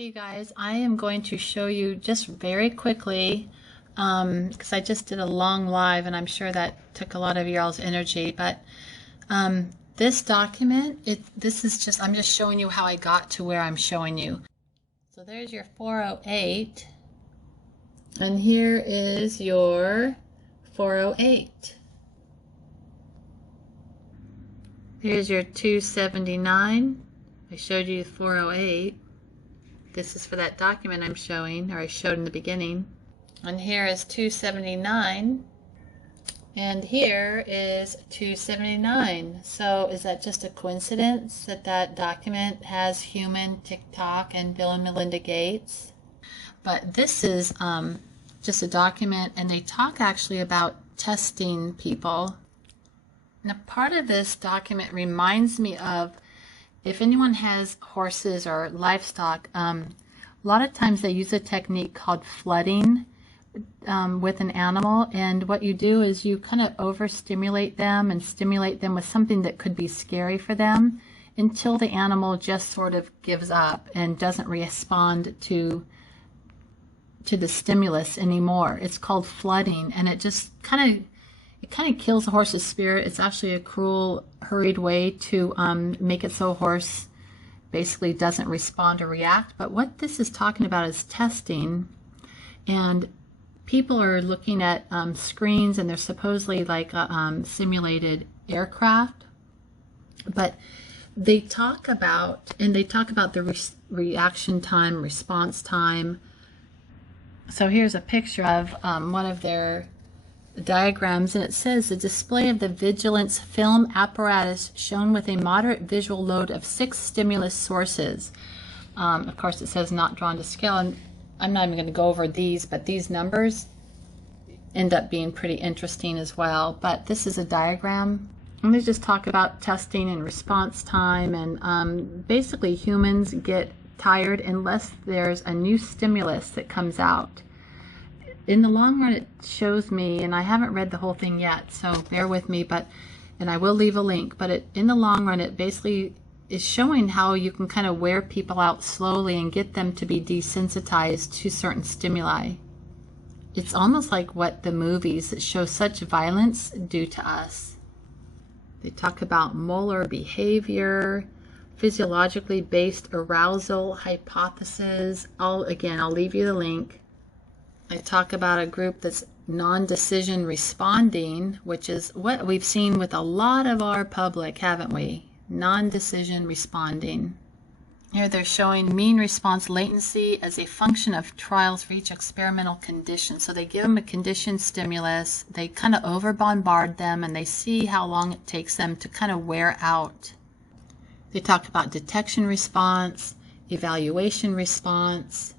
Okay, guys, I am going to show you just very quickly, because I just did a long live and I'm sure that took a lot of y'all's energy, but this document, I'm just showing you how I got to where I'm showing you. So there's your 408, and here is your 408. Here's your 279. I showed you 408. This is for that document I'm showing, or I showed in the beginning. And here is 279. And here is 279. So is that just a coincidence that that document has human, TikTok, and Bill and Melinda Gates? But this is just a document, and they talk actually about testing people. Now, part of this document reminds me of, if anyone has horses or livestock, a lot of times they use a technique called flooding with an animal, and what you do is you kind of overstimulate them and stimulate them with something that could be scary for them until the animal just sort of gives up and doesn't respond to the stimulus anymore. It's called flooding, and it just kind of kills the horse's spirit. It's actually a cruel, hurried way to make it so a horse basically doesn't respond or react. But what this is talking about is testing, and people are looking at screens, and they're supposedly like simulated aircraft, but they talk about the reaction time, response time. So here's a picture of one of their diagrams, and it says the display of the vigilance film apparatus shown with a moderate visual load of 6 stimulus sources. Of course, it says not drawn to scale, and I'm not even going to go over these, but these numbers end up being pretty interesting as well. But this is a diagram, and they just talk about testing and response time, and basically humans get tired unless there's a new stimulus that comes out. In the long run, it shows me, and I haven't read the whole thing yet, so bear with me, and I will leave a link, but in the long run, it basically is showing how you can kind of wear people out slowly and get them to be desensitized to certain stimuli. It's almost like what the movies that show such violence do to us. They talk about molar behavior, physiologically based arousal hypothesis. I'll leave you the link. I talk about a group that's non-decision responding, which is what we've seen with a lot of our public, haven't we? Non-decision responding. Here they're showing mean response latency as a function of trials for each experimental condition. So they give them a conditioned stimulus, they kind of over bombard them, and they see how long it takes them to kind of wear out. They talk about detection response, evaluation response,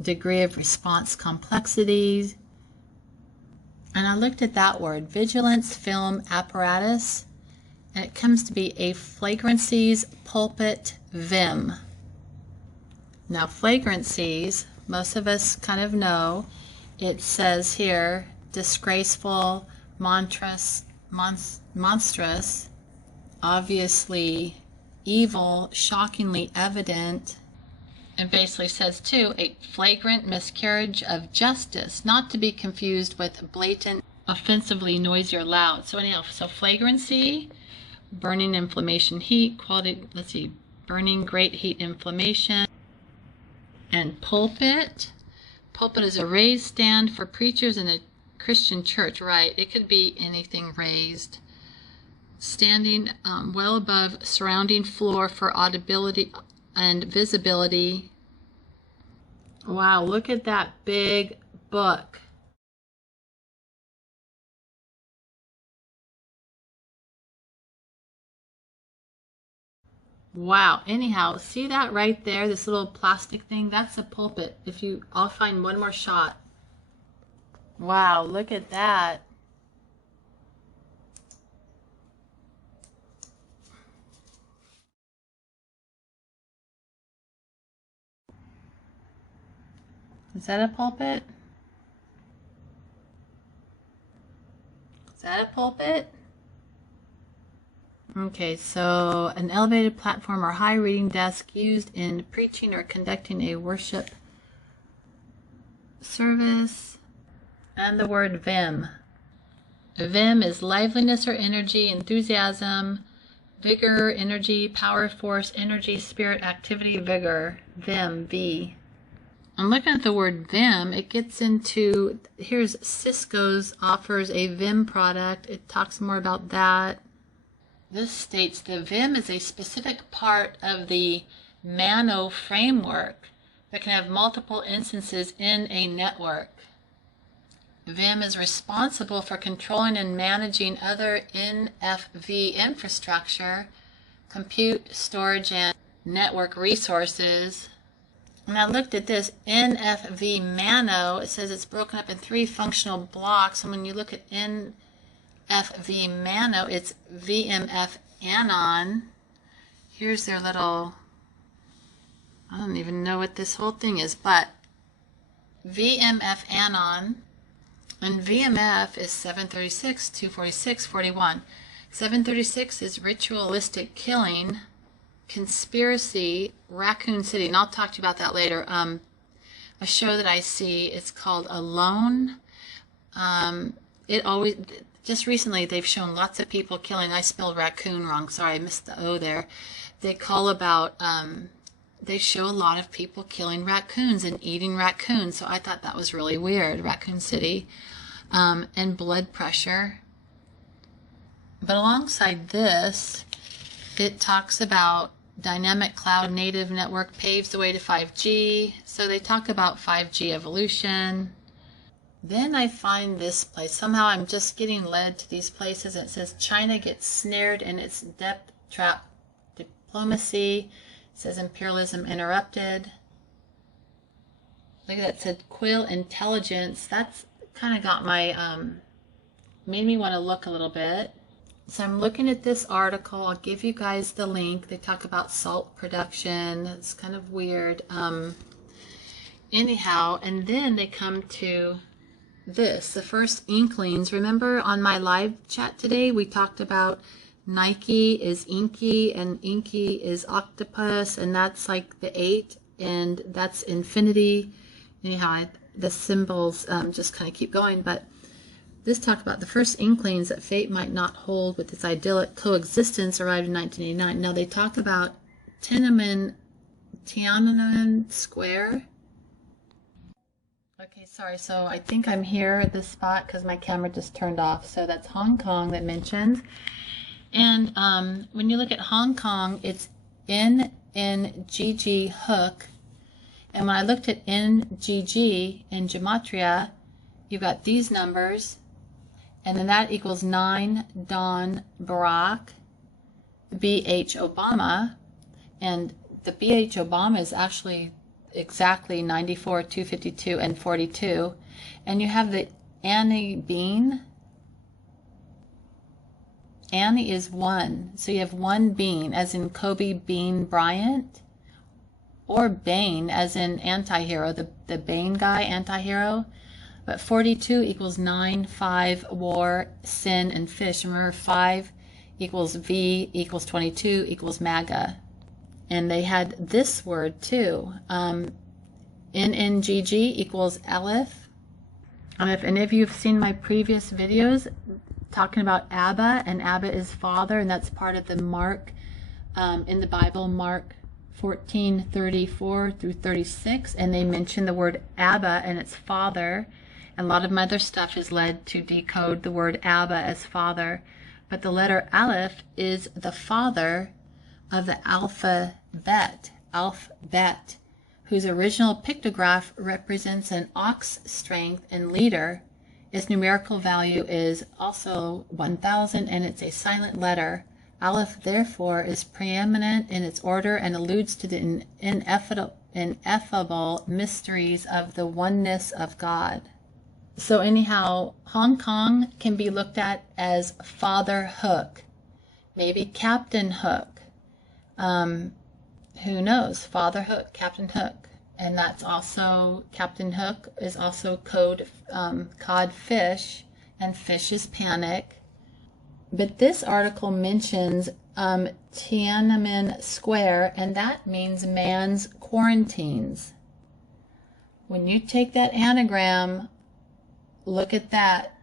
degree of response complexities. And I looked at that word, vigilance film apparatus, and it comes to be a flagrancies pulpit vim. Now flagrancies, most of us kind of know, it says here disgraceful, monstrous, obviously evil, shockingly evident, and basically says too, a flagrant miscarriage of justice, not to be confused with blatant, offensively noisy or loud. So anyhow, so flagrancy, burning, inflammation, heat, quality, let's see, burning, great heat, inflammation, and pulpit. Pulpit is a raised stand for preachers in a Christian church, right? It could be anything raised. Standing well above surrounding floor for audibility and visibility. Wow, look at that big book. Wow, anyhow, see that right there, this little plastic thing? That's a pulpit. I'll find one more shot. Wow, look at that. Is that a pulpit? Is that a pulpit? Okay, so an elevated platform or high reading desk used in preaching or conducting a worship service. And the word vim. Vim is liveliness or energy, enthusiasm, vigor, energy, power, force, energy, spirit, activity, vigor. Vim, V. I'm looking at the word vim. It gets into, here's Cisco's offers a vim product. It talks more about that. This states the vim is a specific part of the Mano framework that can have multiple instances in a network. Vim is responsible for controlling and managing other NFV infrastructure, compute, storage, and network resources. And I looked at this NFV Mano. It says it's broken up in 3 functional blocks. And when you look at NFV Mano, it's VMF Anon. Here's their little, I don't even know what this whole thing is, but VMF Anon. And VMF is 736, 246, 41. 736 is ritualistic killing, conspiracy, Raccoon City, and I'll talk to you about that later. A show that I see, it's called Alone. Just recently they've shown lots of people killing. I spelled raccoon wrong, sorry, I missed the O there. They show a lot of people killing raccoons and eating raccoons, so I thought that was really weird, Raccoon City. And blood pressure. But alongside this, it talks about dynamic cloud native network paves the way to 5G. So they talk about 5G evolution. Then I find this place. Somehow I'm just getting led to these places. It says China gets snared in its depth trap diplomacy. It says imperialism interrupted. Look at that. It said Quill intelligence. That's kind of got my, made me want to look a little bit. So I'm looking at this article. I'll give you guys the link. They talk about salt production. It's kind of weird. Anyhow, and then they come to this, the first inklings. Remember on my live chat today, we talked about Nike is inky and inky is octopus, and that's like the 8, and that's infinity. Anyhow, the symbols just kind of keep going, but this talked about the first inklings that fate might not hold with its idyllic coexistence arrived in 1989. Now they talk about Tianamen Square. Okay, sorry, so I think I'm here at this spot because my camera just turned off. So that's Hong Kong that mentions. And when you look at Hong Kong, it's NNGG hook. And when I looked at NGG in Gematria, you've got these numbers, and then that equals 9 Don Barack, BH Obama, and the BH Obama is actually exactly 94, 252, and 42. And you have the Annie Bean. Annie is 1, so you have 1 Bean, as in Kobe Bean Bryant. Or Bane, as in anti-hero, the Bane guy, anti-hero. But 42 equals 9, 5, war, sin, and fish. Remember, 5 equals V equals 22 equals MAGA. And they had this word too. NNGG equals Aleph. If any of you have seen my previous videos talking about Abba, and Abba is father, and that's part of the Mark, in the Bible, Mark 14:34 through 36, and they mention the word Abba and its father. And a lot of my other stuff is led to decode the word Abba as father. But the letter Aleph is the father of the alphabet, whose original pictograph represents an ox strength and leader. Its numerical value is also 1000, and it's a silent letter. Aleph, therefore, is preeminent in its order and alludes to the ineffable mysteries of the oneness of God. So anyhow, Hong Kong can be looked at as Father Hook, maybe Captain Hook. Who knows? Father Hook, Captain Hook. And that's also, Captain Hook is also code fish, and fish is panic. But this article mentions Tianamen Square, and that means man's quarantines. When you take that anagram, look at that.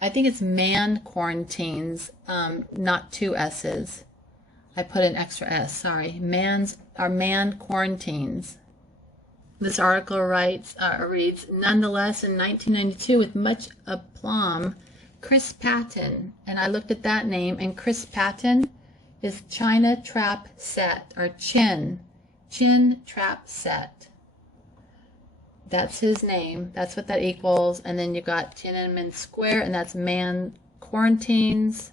I think it's man quarantines, not two S's. I put an extra S, sorry. Man quarantines. This article reads, nonetheless, in 1992, with much aplomb, Chris Patton, and I looked at that name, and Chris Patton is China Trap Set, or Chin Trap Set. That's his name. That's what that equals. And then you got Tiananmen Square, and that's man quarantines.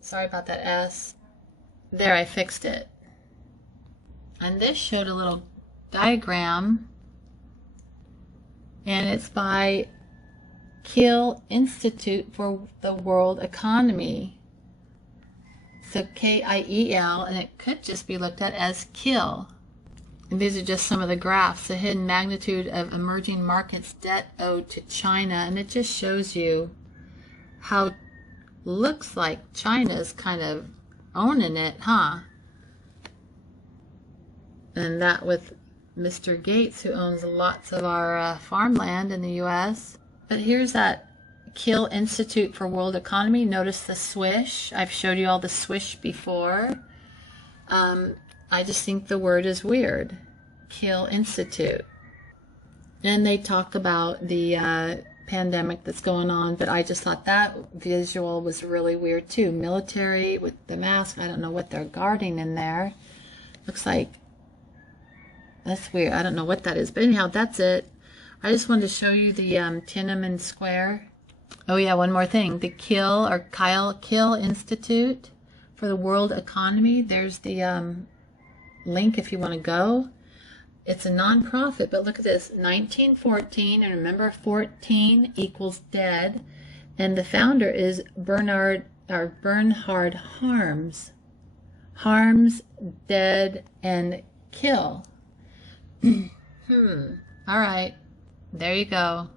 Sorry about that S. There, I fixed it. And this showed a little diagram, and it's by Kiel Institute for the World Economy. So K-I-E-L, and it could just be looked at as Kiel. And these are just some of the graphs, the hidden magnitude of emerging markets debt owed to China, and it just shows you how looks like China's kind of owning it, huh? And that with Mr. Gates, who owns lots of our farmland in the U.S. But here's that Kiel Institute for World Economy. Notice the swish. I've showed you all the swish before. I just think the word is weird. Kiel Institute. And they talk about the pandemic that's going on, but I just thought that visual was really weird too. Military with the mask. I don't know what they're guarding in there. Looks like, that's weird. I don't know what that is. But anyhow, that's it. I just wanted to show you the Tiananmen Square. Oh yeah, one more thing. The Kiel Institute for the World Economy. There's the link if you want to go. It's a non-profit, but look at this. 1914, and remember 14 equals dead. And the founder is Bernhard Harms. Harms, dead, and kill. All right. There you go.